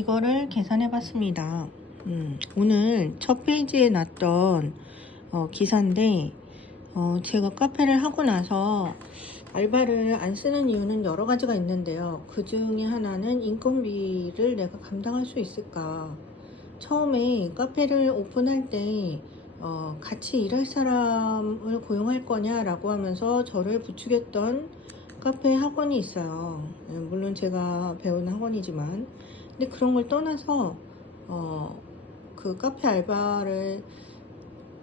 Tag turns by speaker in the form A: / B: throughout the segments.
A: 이거를 계산해 봤습니다. 음, 오늘 첫 페이지에 났던 어, 기사인데 어, 제가 카페를 하고 나서 알바를 안 쓰는 이유는 여러 가지가 있는데요. 그 중에 하나는 인건비를 내가 감당할 수 있을까. 처음에 카페를 오픈할 때 어, 같이 일할 사람을 고용할 거냐라고 하면서 저를 부추겼던 카페 학원이 있어요. 예, 물론 제가 배운 학원이지만. 근데 그런 걸 떠나서, 어, 그 카페 알바를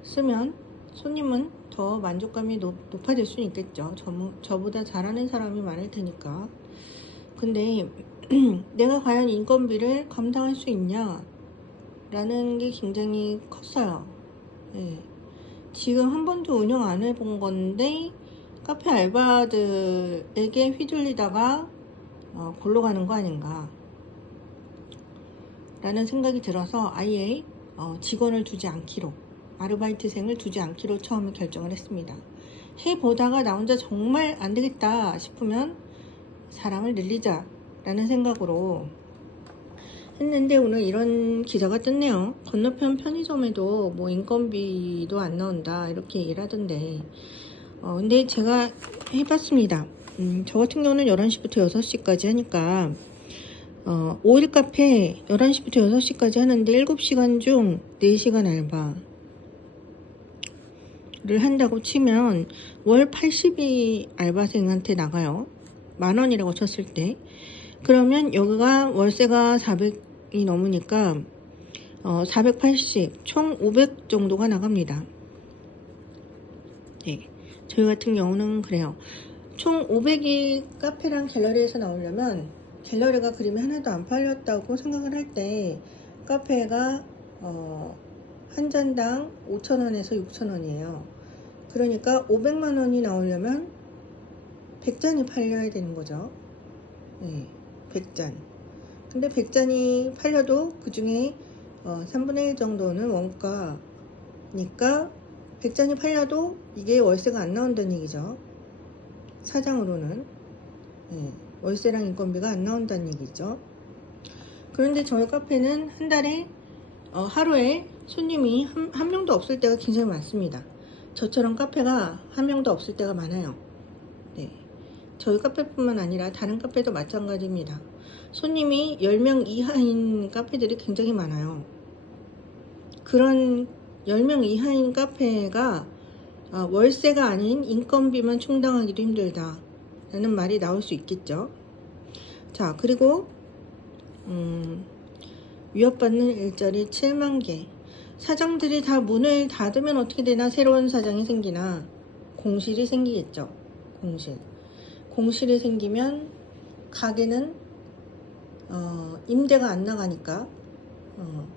A: 쓰면 손님은 더 만족감이 높, 높아질 수 있겠죠. 저, 저보다 잘하는 사람이 많을 테니까. 근데 내가 과연 인건비를 감당할 수 있냐? 라는 게 굉장히 컸어요. 예. 지금 한 번도 운영 안 해본 건데, 카페 알바들에게 휘둘리다가 어, 골로 가는 거 아닌가 라는 생각이 들어서 아예 어, 직원을 두지 않기로 아르바이트생을 두지 않기로 처음에 결정을 했습니다. 해보다가 나 혼자 정말 안 되겠다 싶으면 사람을 늘리자 라는 생각으로 했는데 오늘 이런 기사가 떴네요. 건너편 편의점에도 뭐 인건비도 안 나온다 이렇게 얘기를 하던데 어, 근데 제가 해봤습니다. 음, 저 같은 경우는 11시부터 6시까지 하니까, 어, 5일 카페 11시부터 6시까지 하는데 7시간 중 4시간 알바를 한다고 치면 월 80이 알바생한테 나가요. 만 원이라고 쳤을 때. 그러면 여기가 월세가 400이 넘으니까, 어, 480, 총 500 정도가 나갑니다. 네. 저희 같은 경우는 그래요. 총 500이 카페랑 갤러리에서 나오려면 갤러리가 그림이 하나도 안 팔렸다고 생각을 할 때 카페가 어, 한 잔당 5,000원에서 6,000원이에요. 그러니까 500만 원이 나오려면 100잔이 팔려야 되는 거죠. 네, 100잔. 근데 100잔이 팔려도 그 중에 어, 3분의 1 정도는 원가니까 100잔이 팔려도 이게 월세가 안 나온다는 얘기죠. 사장으로는. 예, 월세랑 인건비가 안 나온다는 얘기죠. 그런데 저희 카페는 한 달에, 어, 하루에 손님이 한, 한 명도 없을 때가 굉장히 많습니다. 저처럼 카페가 한 명도 없을 때가 많아요. 네. 저희 카페뿐만 아니라 다른 카페도 마찬가지입니다. 손님이 10명 이하인 카페들이 굉장히 많아요. 그런 10명 이하인 카페가 아, 월세가 아닌 인건비만 충당하기도 힘들다. 라는 말이 나올 수 있겠죠. 자, 그리고, 음, 위협받는 일자리 7만 개. 사장들이 다 문을 닫으면 어떻게 되나 새로운 사장이 생기나 공실이 생기겠죠. 공실. 공실이 생기면 가게는 어, 임대가 안 나가니까 어,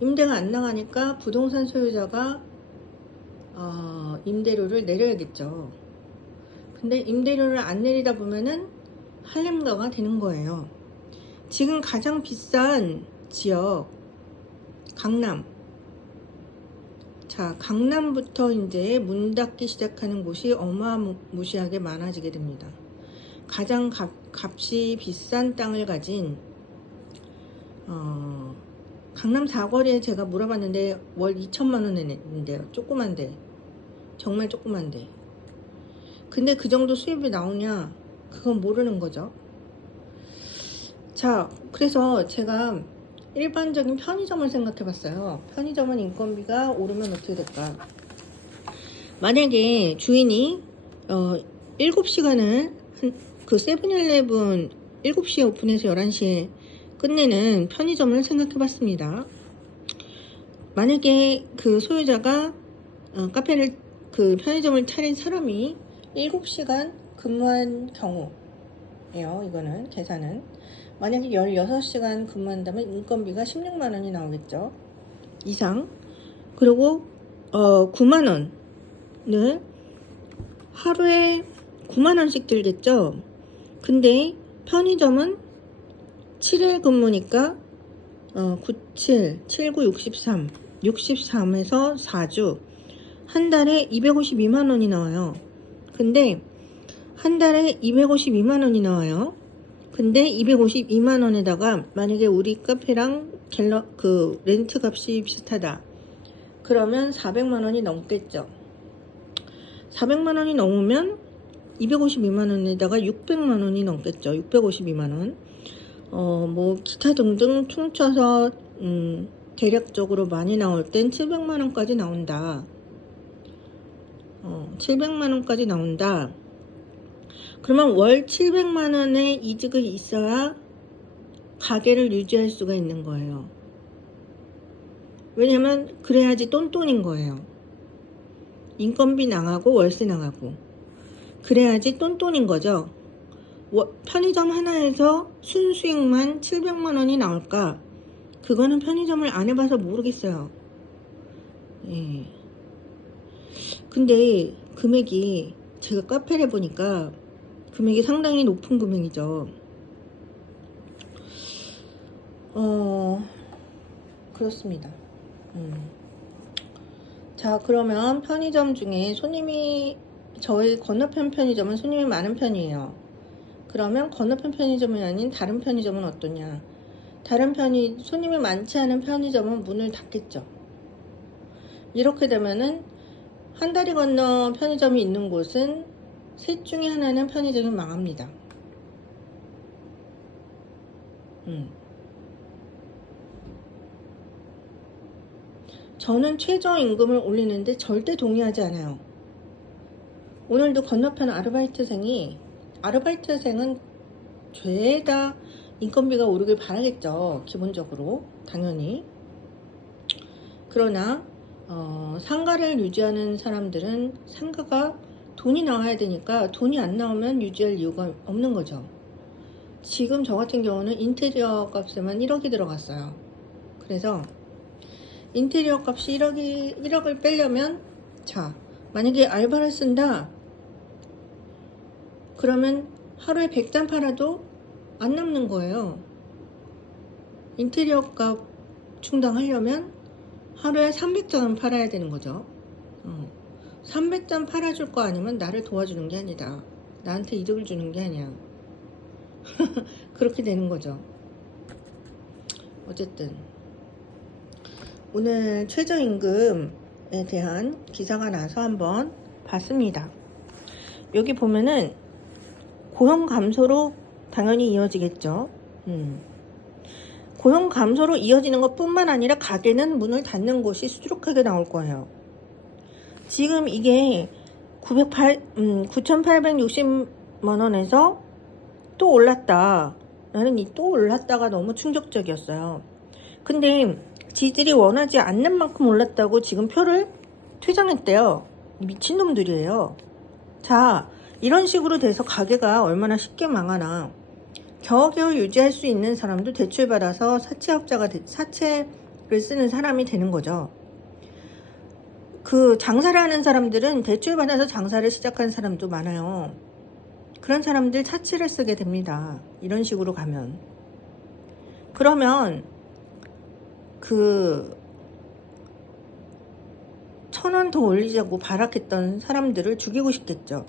A: 임대가 안 나가니까 부동산 소유자가 어, 임대료를 내려야겠죠. 근데 임대료를 안 내리다 보면은 할렘가가 되는 거예요. 지금 가장 비싼 지역 강남. 자, 강남부터 이제 문 닫기 시작하는 곳이 어마무시하게 많아지게 됩니다. 가장 값, 값이 비싼 땅을 가진 어, 강남 사거리에 제가 물어봤는데 월 2천만 원인데요. 조그만데. 정말 조그만데. 근데 그 정도 수입이 나오냐? 그건 모르는 거죠. 자, 그래서 제가 일반적인 편의점을 생각해 봤어요. 편의점은 인건비가 오르면 어떻게 될까? 만약에 주인이 어, 7시간을 그 세븐일레븐 7시에 오픈해서 11시에 끝내는 편의점을 생각해 봤습니다. 만약에 그 소유자가 어, 카페를 그 편의점을 차린 사람이 7시간 근무한 경우예요. 이거는 계산은 만약에 16시간 근무한다면 인건비가 16만 원이 나오겠죠. 이상. 그리고 어 9만 원을 하루에 9만 원씩 들겠죠. 근데 편의점은 7일 근무니까 어, 97, 79, 63, 63에서 4주 한 달에 252만 원이 나와요. 근데 한 달에 252만 원이 나와요. 근데 252만 원에다가 만약에 우리 카페랑 갤러 그 렌트 값이 비슷하다. 그러면 400만 원이 넘겠죠. 400만 원이 넘으면 252만 원에다가 600만 원이 넘겠죠. 652만 원. 어, 뭐 기타 등등 퉁쳐서 음, 대략적으로 많이 나올 땐 700만 원까지 나온다. 어, 700만 원까지 나온다. 그러면 월 700만 원의 이득이 있어야 가게를 유지할 수가 있는 거예요. 왜냐면 그래야지 똔똔인 거예요. 인건비 나가고 월세 나가고 그래야지 똔똔인 거죠. 워- 편의점 하나에서 순수익만 700만 원이 나올까? 그거는 편의점을 안 해봐서 모르겠어요. 예. 근데 금액이 제가 카페를 보니까 금액이 상당히 높은 금액이죠. 어, 그렇습니다. 음. 자, 그러면 편의점 중에 손님이, 저희 건너편 편의점은 손님이 많은 편이에요. 그러면 건너편 편의점이 아닌 다른 편의점은 어떠냐? 다른 편이, 손님이 많지 않은 편의점은 문을 닫겠죠. 이렇게 되면은, 한 다리 건너 편의점이 있는 곳은 셋 중에 하나는 편의점이 망합니다. 음. 저는 최저임금을 올리는데 절대 동의하지 않아요. 오늘도 건너편 아르바이트생이 아르바이트생은 죄다 인건비가 오르길 바라겠죠. 기본적으로 당연히. 그러나 어, 상가를 유지하는 사람들은 상가가 돈이 나와야 되니까 돈이 안 나오면 유지할 이유가 없는 거죠. 지금 저 같은 경우는 인테리어 값에만 1억이 들어갔어요. 그래서 인테리어 값이 1억이, 1억을 빼려면, 자, 만약에 알바를 쓴다. 그러면 하루에 100잔 팔아도 안 남는 거예요. 인테리어 값 충당하려면 하루에 300잔은 팔아야 되는 거죠. 어. 300잔 팔아줄 거 아니면 나를 도와주는 게 아니다. 나한테 이득을 주는 게 아니야. 그렇게 되는 거죠. 어쨌든. 오늘 최저임금에 대한 기사가 나서 한번 봤습니다. 여기 보면은 고용 감소로 당연히 이어지겠죠. 음. 고용 감소로 이어지는 것 뿐만 아니라 가게는 문을 닫는 곳이 수두룩하게 나올 거예요. 지금 이게 908, 음, 9,860만 원에서 또 올랐다. 나는 이 또 올랐다가 너무 충격적이었어요. 근데 지들이 원하지 않는 만큼 올랐다고 지금 표를 퇴장했대요. 미친놈들이에요. 자, 이런 식으로 돼서 가게가 얼마나 쉽게 망하나. 겨우겨우 유지할 수 있는 사람도 대출받아서 사채업자가, 되- 사채를 쓰는 사람이 되는 거죠. 그 장사를 하는 사람들은 대출받아서 장사를 시작한 사람도 많아요. 그런 사람들 사채를 쓰게 됩니다. 이런 식으로 가면. 그러면 그 천 원 더 올리자고 발악했던 사람들을 죽이고 싶겠죠.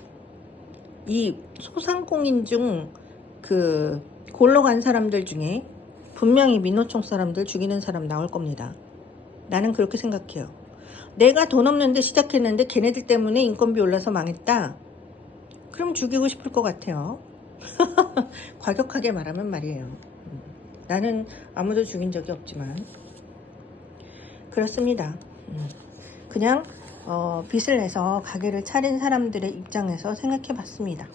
A: 이 소상공인 중 그 골로 간 사람들 중에 분명히 민노총 사람들 죽이는 사람 나올 겁니다. 나는 그렇게 생각해요. 내가 돈 없는데 시작했는데 걔네들 때문에 인건비 올라서 망했다. 그럼 죽이고 싶을 것 같아요. 과격하게 말하면 말이에요. 음. 나는 아무도 죽인 적이 없지만 그렇습니다. 음. 그냥 어, 빚을 내서 가게를 차린 사람들의 입장에서 생각해 봤습니다.